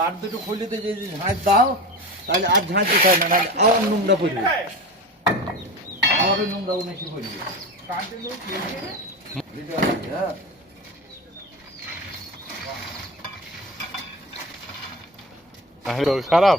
কাঠ দুটো খুলিতে যদি ঝাঁট দাও, তাহলে আর ঝাঁট দিতে হয় না আবার নোংরা পড়বে। আবার নোংরা উনিশে পড়বে। হ্যাঁ? খারাপ?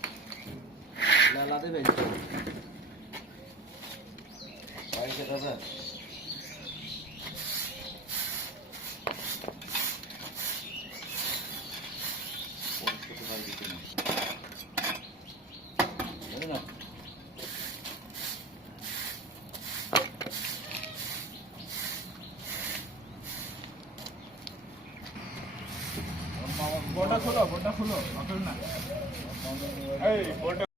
বেঁচে বাইকে যাবে না। বড়টা খোলো বড়টা খোলো না। এই বড়টা